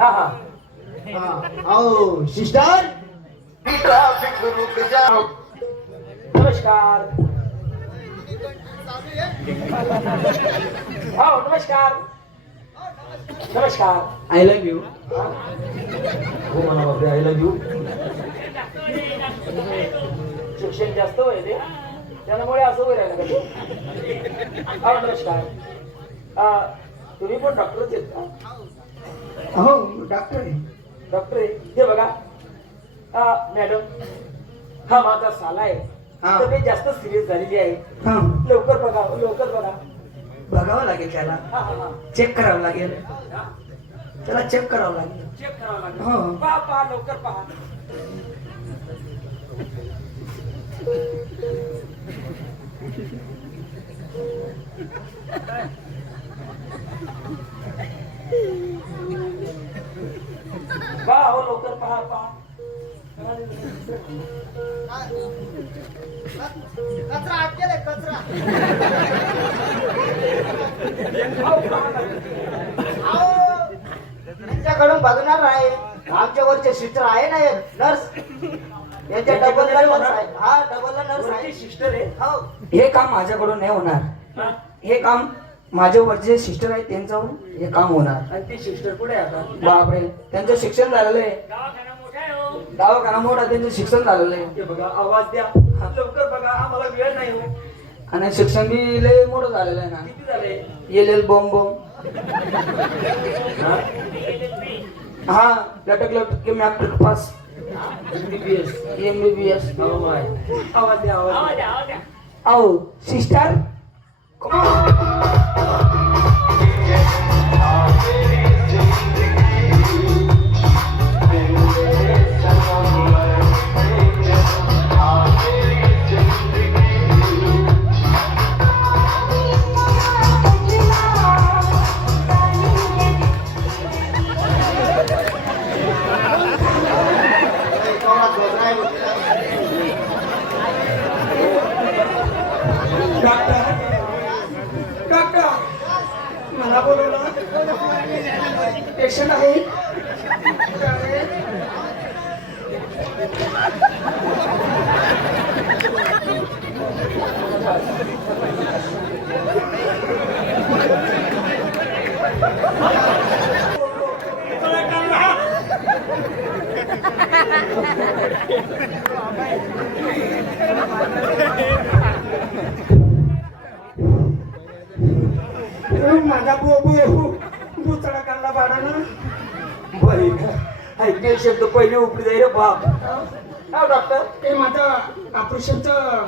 हाँ हाँ आओ सिस्टर ट्रैफिक रुक जाओ। नमस्कार। हाँ नमस्कार नमस्कार। I love you. हो म्हणा बापरे आय लव्ह यू. शिक्षण जास्त होय ते त्यामुळे असं होय राहिलं का. हा नमस्कार. तुम्ही पण डॉक्टरच आहेत का. हो डॉक्टर आहे. डॉक्टर आहे हे बघा. मॅडम हा माझा साला आहे. हा. तब्येत जास्त सिरियस झालेली आहे. हा लवकर बघा लवकर बघा. बघावं लागेल त्याला. हा हा हा चेक करावं लागेल. हा. त्याला चेक करावं लागेल. चेक करावं लागेल. हो. पहा पहा लवकर पहा. पहा हो लवकर पहा पहा. कचरा आत गेलाय कचरा. त्यांच्याकडून बघणार आहे. आमच्या वरचे सिस्टर आहे ना एक नर्स. यांच्या डबलला नर्स आहे. हा डबलला नर्स आहे. वरची सिस्टर आहे. हो हे काम माझ्याकडून नाही होणार. हा. हे काम माझ्या वरचे सिस्टर आहेत त्यांच्यावर हे काम होणार. आणि ती सिस्टर कुठे आहे आता. बापरे त्यांचं शिक्षण झालेलं आहे. दवाखाना मोठा आहे हो. दवाखाना मोठा त्यांचं शिक्षण झालेलं आहे. हे बघा आवाज द्या लवकर बघा. आम्हाला वेळ नाही हो. आणि शिक्षण बी लय मोठं झालेलं आहे ना. किती झाले. येलेल बॉम्ब हा? हा लटक मॅट्रिक पास MBBS. MBBS. हो माय. आवाज द्या आवाज द्या. आओ सिस्टर डॉक्टर मला बोलवलं. पेशंट आहे. माझा बुचडा काढला बाळानं. बरी ऐकणे शब्द पहिले उपडी जाईल रे बाप. हा डॉक्टर. ते माझं ऑपरेशनचं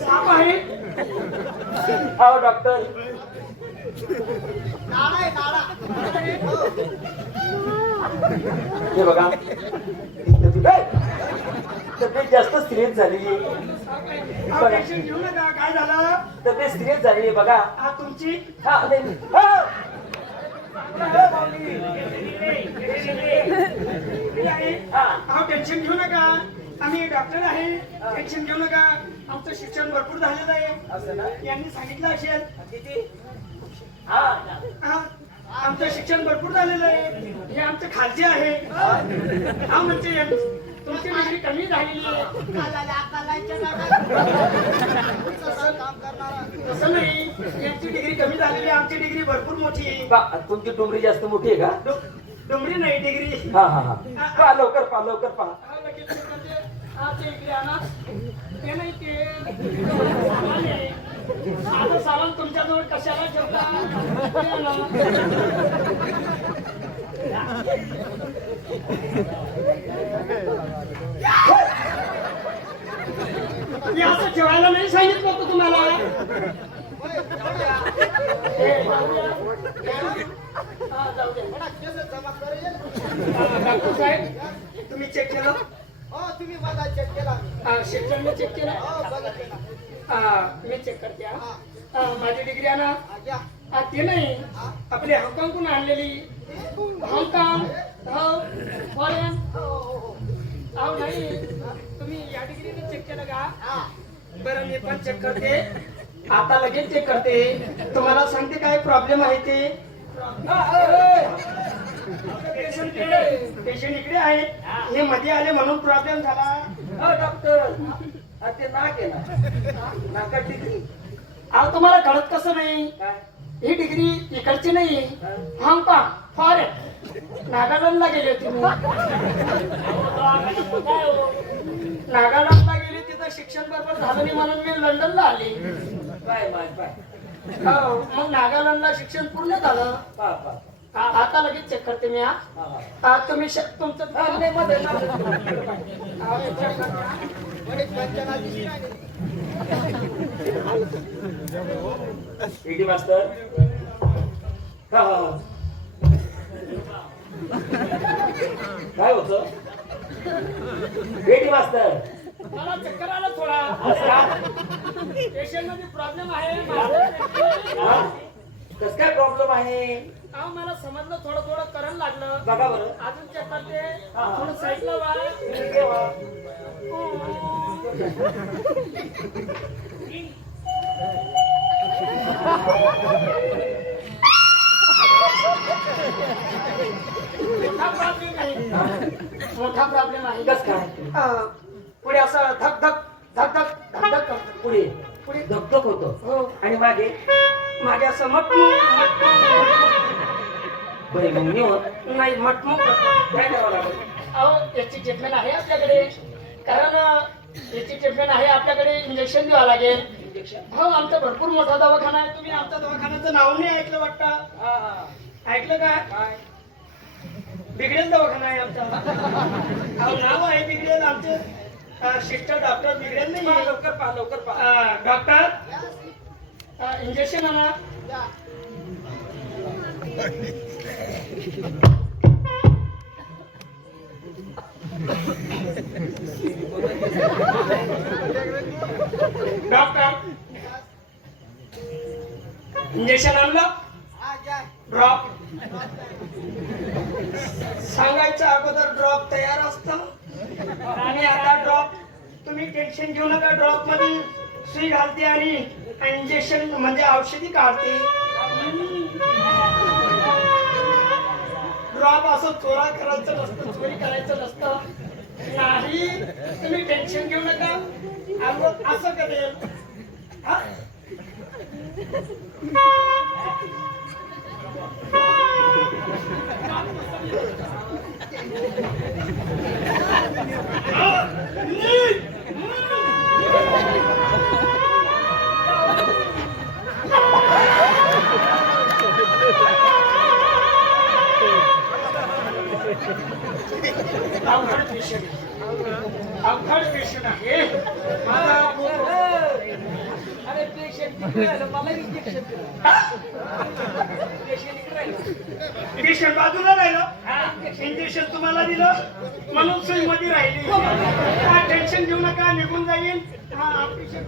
साप आहे. हा डॉक्टर. नाडा आहे नाडा. हे बघा तब्येत जास्त सिरियस झालेली आहे. बघा. घेऊ नका. काय झालं. तब्येत सिरियस झालेली आहे बघा. हा तुमची हा नाही. हा. हा टेन्शन घेऊ नका. आम्ही डॉक्टर आहे. टेन्शन घेऊ नका. आमचं शिक्षण भरपूर झालेलं आहे. असं ना. यांनी सांगितलं असेल. किती. हा हा, आमचं शिक्षण भरपूर झालेलं आहे. हे आमचं खालचे आहे. हा म्हणजे तुमची डिग्री कमी झालेली आहे. काम करणारा. तसं नाही. यांची डिग्री कमी झालेली आहे. आमची डिग्री भरपूर मोठी आहे. का तुमची डोंगरी जास्त मोठी आहे का. डोंगरी नाही डिग्री. हा हा हा पहा लवकर पहा लवकर पहा. हा, लगेच ते म्हणते, हा, ते इकडे आणा. ते नाही ते सामान आहे. आता सामान तुमच्याजवळ कशाला ठेवता. ते आणा. मी असं ठेवायला नाही सांगितलं होतं तुम्हाला. हा, जाऊ द्या. डॉक्टर साहेब तुम्ही चेक केलं. हो तुम्ही बघा चेक केला. शिक्षण चेक केलं. हो बघितलं. मी चेक करते. माझी डिग्री आणा. घ्या. ते नाही आपली हाँगकाँगहून आणलेली. हाँगकाँग हो फॉरेन. अहो नाही तुम्ही या डिग्रीने चेक केलं का. बरं मी पण चेक करते. आता लगेच चेक करते. तुम्हाला सांगते काय प्रॉब्लेम आहे ते. पेशंट इकडे आहे. हे मध्ये आले म्हणून प्रॉब्लेम झाला. डॉक्टर ते नाक आहे ना, नाकात डिग्री अहो तुम्हाला कळत कसं नाही. काय ही डिग्री इकडची नाही. हाँगकाँग फॉरेन नागालँडला गेले होते मी. नागालँडला गेली तिथं शिक्षण बरोबर झालं नाही म्हणून मी लंडनला आले. काय बाय बाय हो, मग नागालँडला शिक्षण पूर्ण झालं. पा पा आता लगेच चेक करते मी. तुम्ही तुमचं नाही मध्ये पीटी मास्टर हा हा काय होतं पीटी मास्टर मला चक्कर आला थोडा. पेशंट मध्ये प्रॉब्लेम आहे. कस काय प्रॉब्लेम आहे अहो मला समजलं थोडं थोडं करंट लागलं. बघा बरं अजून चेक करते. थोडं साईडला वा. मोठा प्रॉब्लेम आहे. कस काय पुढे असं धक धक धक धक धक धक करतं. पुढे पुढे धकधक होतो हो आणि मागे मागे असं बरे मग मी होत नाही मटमूक करतं. काय करावं लागेल अहो याची ट्रीटमेंट आहे आपल्याकडे. कारण याची ट्रीटमेंट आहे आपल्याकडे. इंजेक्शन द्यावं लागेल. इंजेक्शन हो आमचा भरपूर मोठा दवाखाना आहे. तुम्ही आमच्या दवाखान्याचं नाव नाही ऐकलं वाटतं. हा हा ऐकलं का? काय बिगडेल दवाखाना आहे आमचा. अहो नाव आहे बिगडेल. आमचे शिस्टर डॉक्टर बिगडेल नाही. लवकर पहा लवकर पहा डॉक्टर इंजेक्शन आणा. डॉक्टर इंजेक्शन आणलं. ड्रॉप सांगायचं अगोदर ड्रॉप तयार असतं. आणि आता ड्रॉप तुम्ही टेन्शन घेऊ नका. ड्रॉप मध्ये सुई घालते आणि इंजेक्शन म्हणजे औषधी काढते. ड्रॉप असं चोरा करायचं नसतं, चोरी करायचं नसतं. नाही तुम्ही टेन्शन घेऊ नका. असं करेल. हा? अवघड पेशंट आहे. अरे पेशंट मला इंजेक्शन पेशंट बाजूला राहिलं. इंजेक्शन तुम्हाला दिलं म्हणून सुई मध्ये राहिली. टेन्शन घेऊ नका. निघून जाईल. हा पेशंट